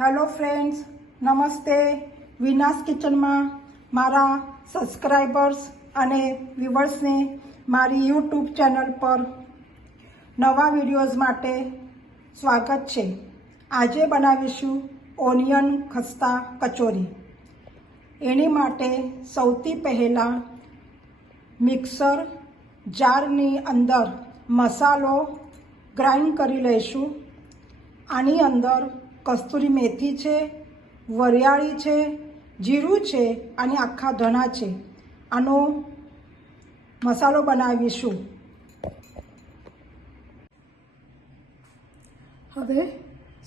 Hello friends, નમસ્તે. વિનાસ કિચનમાં મારા સબસ્ક્રાઈબર્સ અને વ્યુઅર્સને મારી યુટ્યુબ ચેનલ પર નવા વિડીયોઝ માટે સ્વાગત છે. આજે બનાવીશું ઓનિયન ખસ્તા કચોરી. એની માટે સૌથી પહેલાં મિક્સર જારની અંદર મસાલો ગ્રાઇન્ડ કરી લઈશું. આની અંદર કસ્તુરી મેથી છે, વરિયાળી છે, જીરું છે અને આખા ધાણા છે. આનો મસાલો બનાવીશું. હવે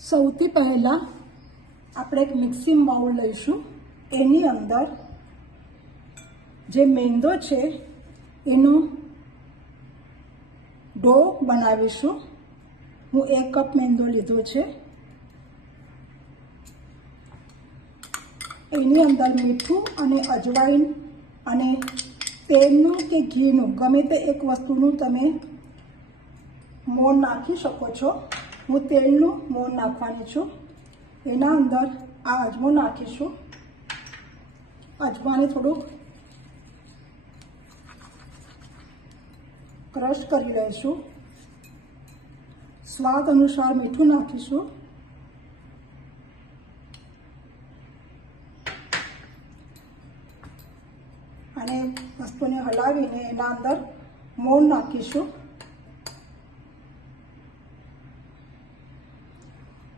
સૌથી પહેલાં આપણે એક મિક્સિંગ બાઉલ લઈશું. એની અંદર જે મેંદો છે એનો ડો બનાવીશું. હું 1 કપ મેંદો લીધો છે. એની અંદર મીઠું અને અજવાઈન અને તેલનું કે ઘીનું ગમે તે એક વસ્તુનું તમે મોણ નાખી શકો છો. હું તેલનું મોણ નાખવાની છું. એના અંદર આ અજમો નાખીશું. અજમાને થોડુંક ક્રશ કરી લઈશું. સ્વાદ અનુસાર મીઠું નાખીશું. અને વસ્તુને હલાવીને એના અંદર મોણ નાખીશું.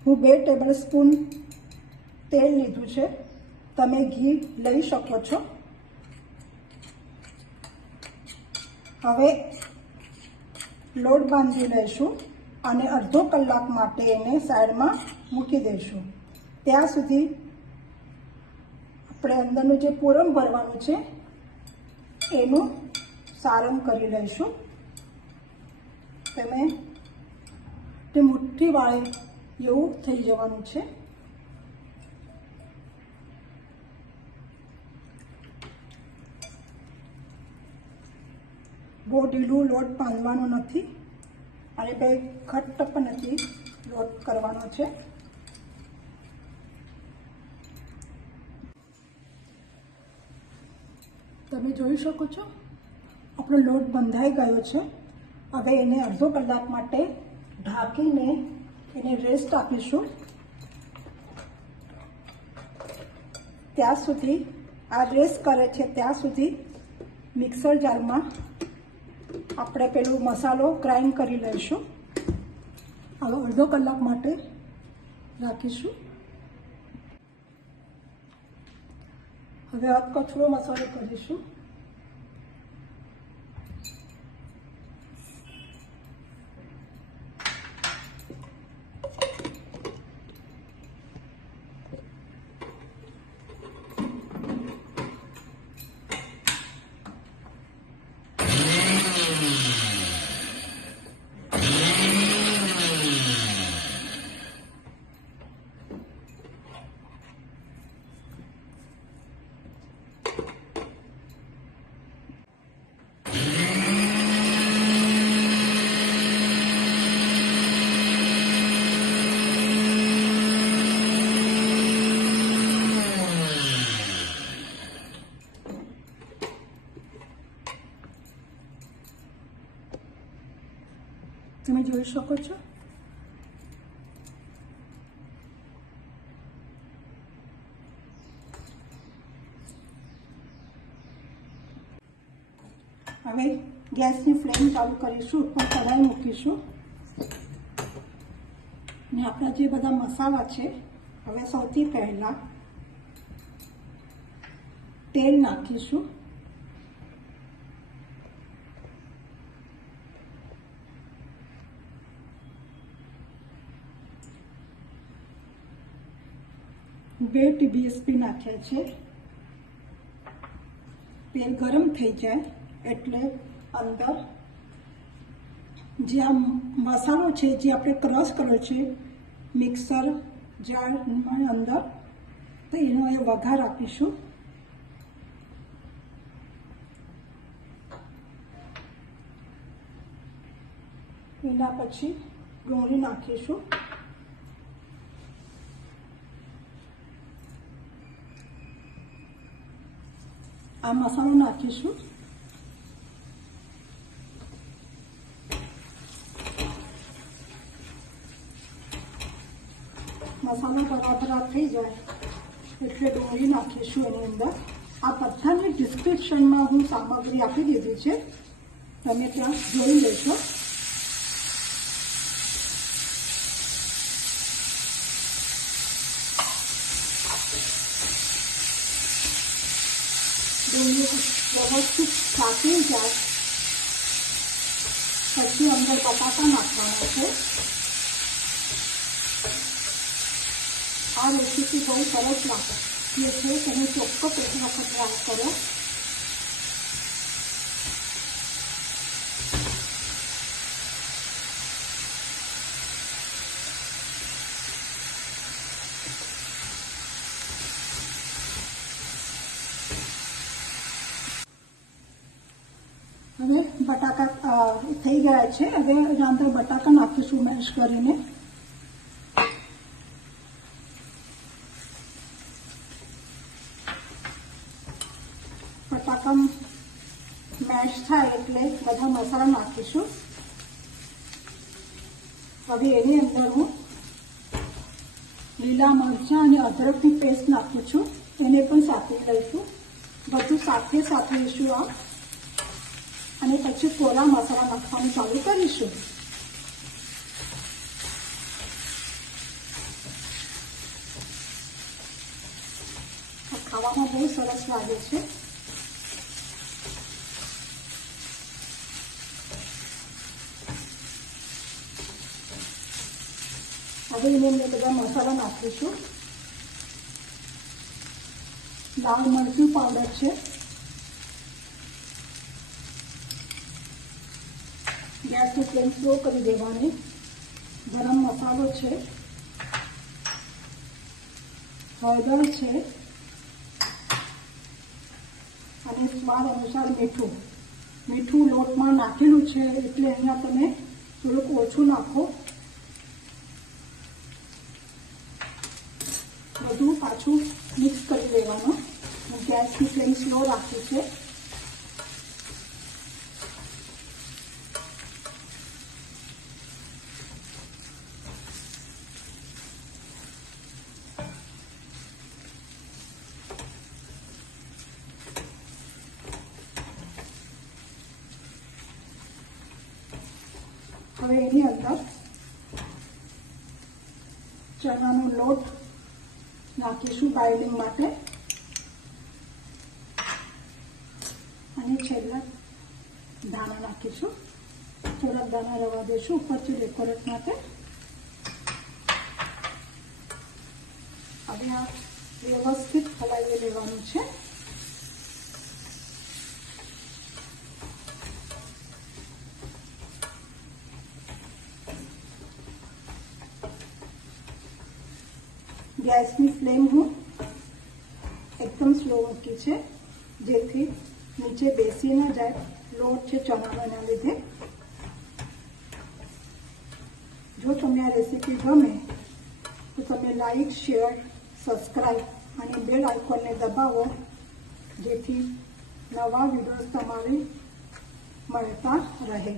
હું 2 ટેબલ સ્પૂન તેલ લીધું છે. તમે ઘી લઈ શકો છો. હવે લોટ બાંધી લઈશું અને અડધો કલાક માટે એને સાઈડમાં મૂકી દઈશું. ત્યાં સુધી આપણે અંદરનું જે પૂરણ ભરવાનું છે એનું સારણ કરી લઈશું. તમે તે મુઠ્ઠી વાળે એવું થઈ જવાનું છે. બહુ ઢીલું લોટ બાંધવાનો નથી અને કંઈ ઘટ્ટ પણ નથી લોટ કરવાનો છે. તમે જોઈ શકો છો આપણો લોટ બંધાઈ ગયો છે. હવે એને અડધો કલાક માટે ઢાંકીને એને રેસ્ટ આપીશું. ત્યાં સુધી આ રેસ્ટ કરે છે ત્યાં સુધી મિક્સર જારમાં આપણે પેલું મસાલો ગ્રાઇન્ડ કરી લઈશું. હવે અડધો કલાક માટે રાખીશું. હવે કચરો મસાલો કરીશું. તમે જોઈ શકો છો હવે ગેસની ફ્લેમ ચાલુ કરીશું. ઉપર કઢાઈ મૂકીશું ને આપણા જે બધા મસાલા છે હવે સૌથી પહેલાં તેલ નાખીશું. બે ટીસ્પૂન નાખ્યા છે. તેલ ગરમ થઈ જાય એટલે અંદર જે આ મસાલો છે જે આપણે ક્રશ કર્યો છે મિક્સર જારની અંદર તો એનો એ વઘાર આપીશું. એના પછી ડુંગળી નાખીશું. આ મસાલો નાખીશું. મસાલો બરાબર થઈ જાય એટલે ડુંગળી નાખીશું એની અંદર. આ બધાની ડિસ્ક્રિપ્શનમાં હું સામગ્રી આપી દીધી છે, તમે ત્યાં જોઈ લેશો. ડુંગળી વ્યવસ્થિત પાકી જાય પછી અંદર બટાકા નાખવાના છે. આ રેસીપી બહુ સરસ લાગે છે, તમે ચોક્કસ એક વખત ટ્રાય કરો. હવે બટાકા થઈ ગયા છે. હવે અંદર બટાકા નાખીશું મેશ કરીને. બટાકા મેશ થાય એટલે બધા મસાલા નાખીશું. હવે એની અંદર હું લીલા મરચાં અને અદરકની પેસ્ટ નાખું છું, એને પણ સાતરી લઈશું. બધું સાથે સાતરીશું આ, અને પછી કોરા મસાલા નાખવાનું ચાલુ કરીશું. ખાવામાં બહુ સરસ લાગે છે. હવે એની અંદર બધા મસાલા નાખીશું. લાલ મરચું પાવડર છે, ગેસની ફ્લેમ સ્લો કરી દેવાની. ગરમ મસાલો છે, હળદર છે, અને સ્વાદ અનુસાર મીઠું. મીઠું લોટમાં નાખેલું છે એટલે અહીંયા તમે થોડુંક ઓછું નાખો. બધું પાછું મિક્સ કરી દેવાનું. ગેસની ફ્લેમ સ્લો રાખી છે. હવે એની અંદર ચણાનો લોટ નાખીશું બાઇન્ડિંગ માટે, અને છેલ્લા દાણા નાખીશું. થોડાક દાણા રવા દઈશું ઉપરથી ડેકોરેટ માટે. હવે આ વ્યવસ્થિત હલાવી લેવાનું છે. ગેસની ફ્લેમ હું એકદમ સ્લો મૂકી છે, જેથી નીચે બેસી ન જાય. લોટ છે ચણાનો, એના લીધે. જો તમને આ રેસીપી ગમે તો તમે લાઈક, શેર, સબસ્ક્રાઈબ અને બેલ આઇકોનને દબાવો, જેથી નવા વિડીયોઝ તમારે મળતા રહે.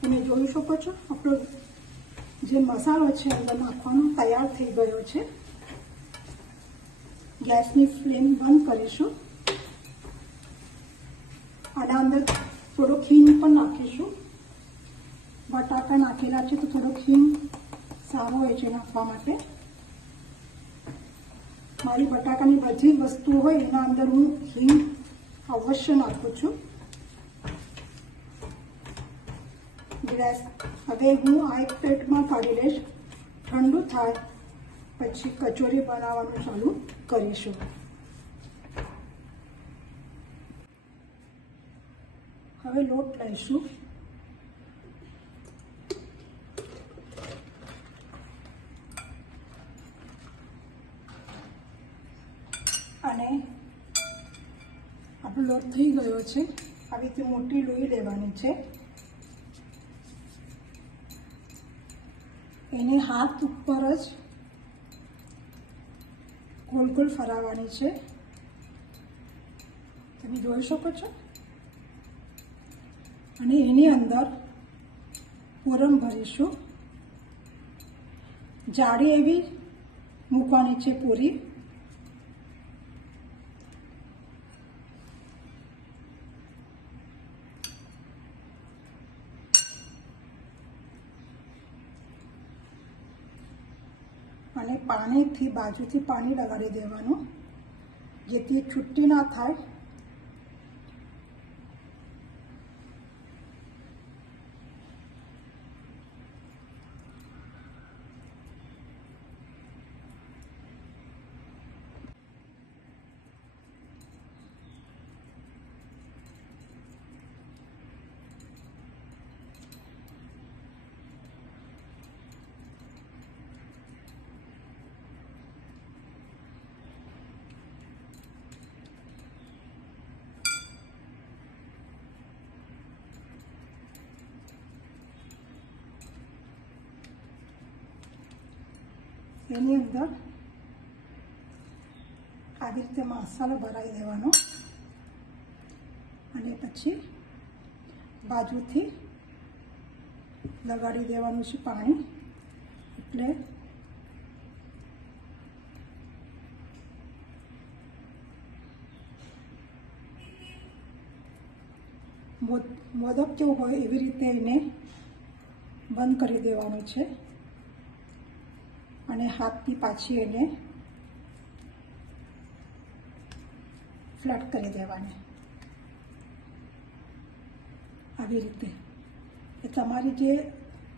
તમે જોઈ શકો છો આપણો જે મસાલો છે અંદર નાખવાનો તૈયાર થઈ ગયો છે. ગેસની ફ્લેમ બંધ કરીશું. આના અંદર થોડોક હિંગ પણ નાખીશું. બટાકા નાખેલા છે તો થોડોક હિંગ સારો હોય છે નાખવા માટે. મારી બટાકાની બધી વસ્તુ હોય એના અંદર હું હિંગ અવશ્ય નાખું છું. હવે હું આ એક પ્લેટમાં કાઢી લઈશ. ઠંડુ થાય પછી કચોરી બનાવવાનું ચાલુ કરીશું. હવે લોટ લઈશું. અને આપણો લોટ થઈ ગયો છે. આવી રીતે મોટી લોહી લેવાની છે. એને હાથ ઉપર જ ગોલ ગોલ ફરાવવાની છે, તમે જોઈ શકો છો। અને એની અંદર પૂરણ ભરીશું। જાડી એવી મૂકવાની છે પૂરી। અને પાણીથી બાજુથી પાણી લગાડી દેવાનું, જેથી છૂટી ના થાય। એની અંદર આવી રીતે મસાલો ભરાઈ દેવાનો અને પછી બાજુથી લગાડી દેવાનું છે પાણી। એટલે મોદક કેવું હોય એવી રીતે એને બંધ કરી દેવાનું છે અને હાથથી પાછી એને ફ્લેટ કરી દેવાની આવી રીતે। એ તમારી જે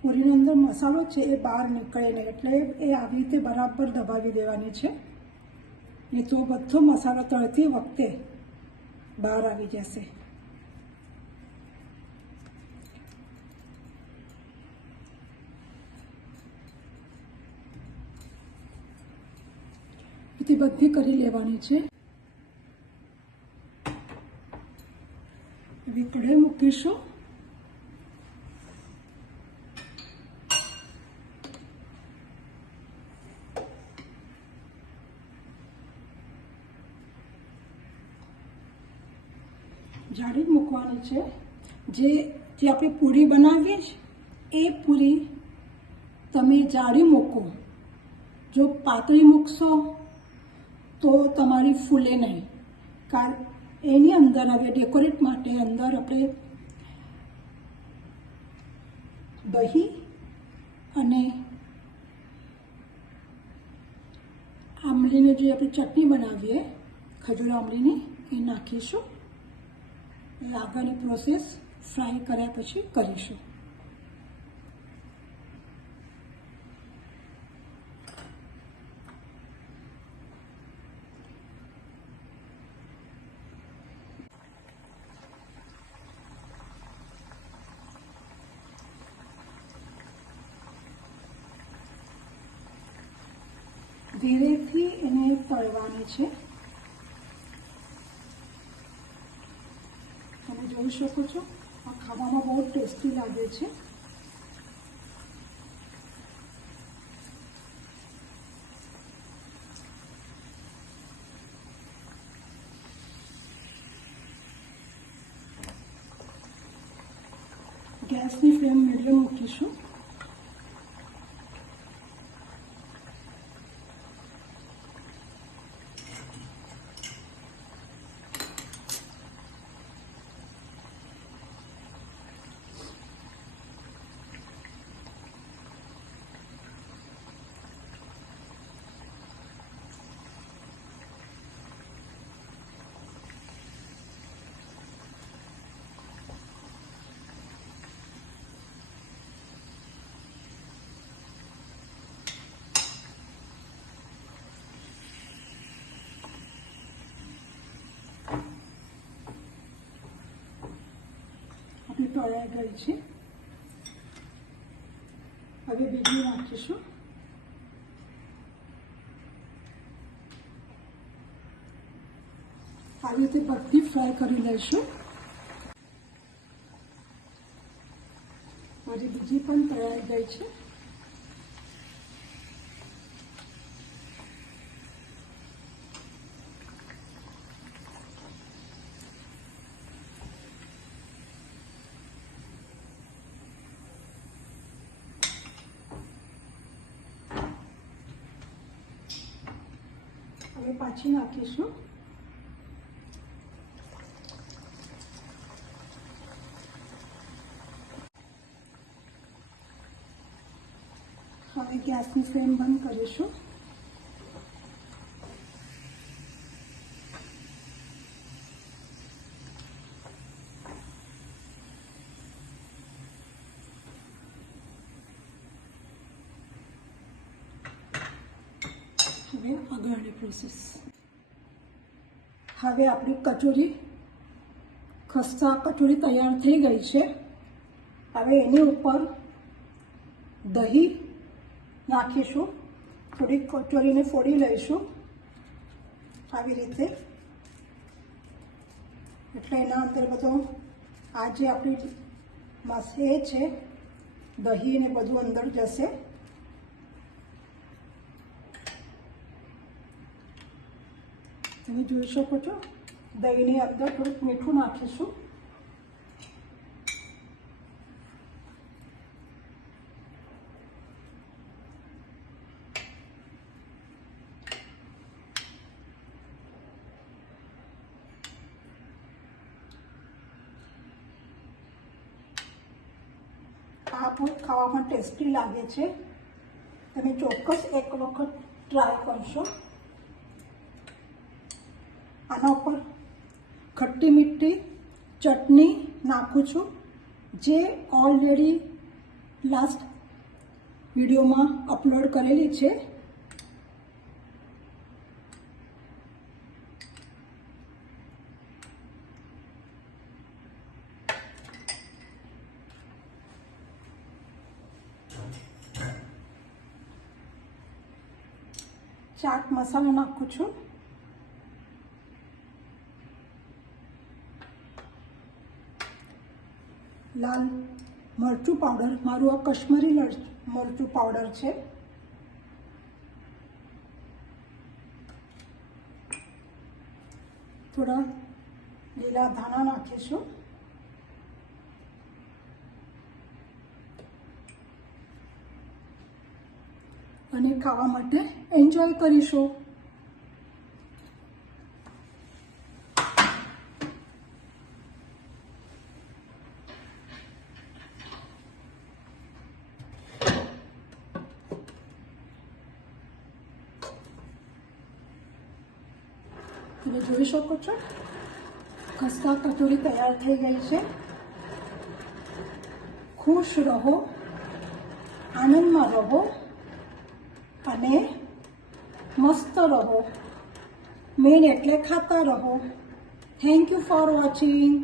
પૂરીની અંદર મસાલો છે એ બહાર નીકળે નહીં, એટલે એ આવી રીતે બરાબર દબાવી દેવાની છે, નહીં તો બધો મસાલો તળતી વખતે બહાર આવી જશે। એ બધી કરી લેવાની છે। હવે કઢાઈ મૂકીશું। જાડી મૂકવાની છે। જે આપણે પૂરી બનાવીએ છે એ પૂરી તમે જાડી મૂકો। જો પાતળી મૂકશો તો તમારી ફૂલે નહીં, કારણ એની અંદર હવે ડેકોરેટ માટે અંદર આપણે દહીં અને આંબલીની જે આપણે ચટણી બનાવીએ ખજૂર આંબલીની એ નાખીશું। આગળની પ્રોસેસ ફ્રાય કર્યા પછી કરીશું। ધીરેથી એને તળવાની છે। તમે જોઈ શકો છો આ ખાવામાં બહુ ટેસ્ટી લાગે છે। ગેસની ફ્લેમ મીડિયમ મૂકીશું। તળાઈ ગઈ છે। હવે બીજી નાખીશું। આવી રીતે બધી ફ્રાય કરી લઈશું। મારી બીજી પણ તળાઈ ગઈ છે। પાછી નાખીશું. હવે ગેસની ફ્લેમ બંધ કરીશું. હવે આગળની પ્રોસેસ. હવે આપણી કચોરી ખસ્તા કચોરી તૈયાર થઈ ગઈ છે. હવે એની ઉપર દહીં નાખીશું. થોડી કચોરીને ફોડી લઈશું આવી રીતે, એટલે એના અંદર બધો આ જે આપણી માસે છે દહીં ને બધું અંદર જશે. તમે જોઈ શકો છો દહીંની અંદર થોડુંક મીઠું નાખીશું. આ પણ ખાવામાં ટેસ્ટી લાગે છે. તમે ચોક્કસ એક વખત ટ્રાય કરશો. આના ઉપર ખટ્ટી મીઠી ચટણી નાખું છું, જે ઓલરેડી લાસ્ટ વિડીયોમાં અપલોડ કરેલી છે. ચાટ મસાલો નાખું છું. લાલ મરચું પાવડર, મારું આ કશ્મીરી મરચું પાવડર છે. થોડા લીલા ધાણા નાખીશું. અને ખાવા માટે એન્જોય કરીશું. તમે જોઈ શકો છો ખસ્તા કચોરી તૈયાર થઈ ગઈ છે. ખુશ રહો, આનંદમાં રહો અને મસ્ત રહો. મેન એટલે ખાતા રહો. Thank you for watching.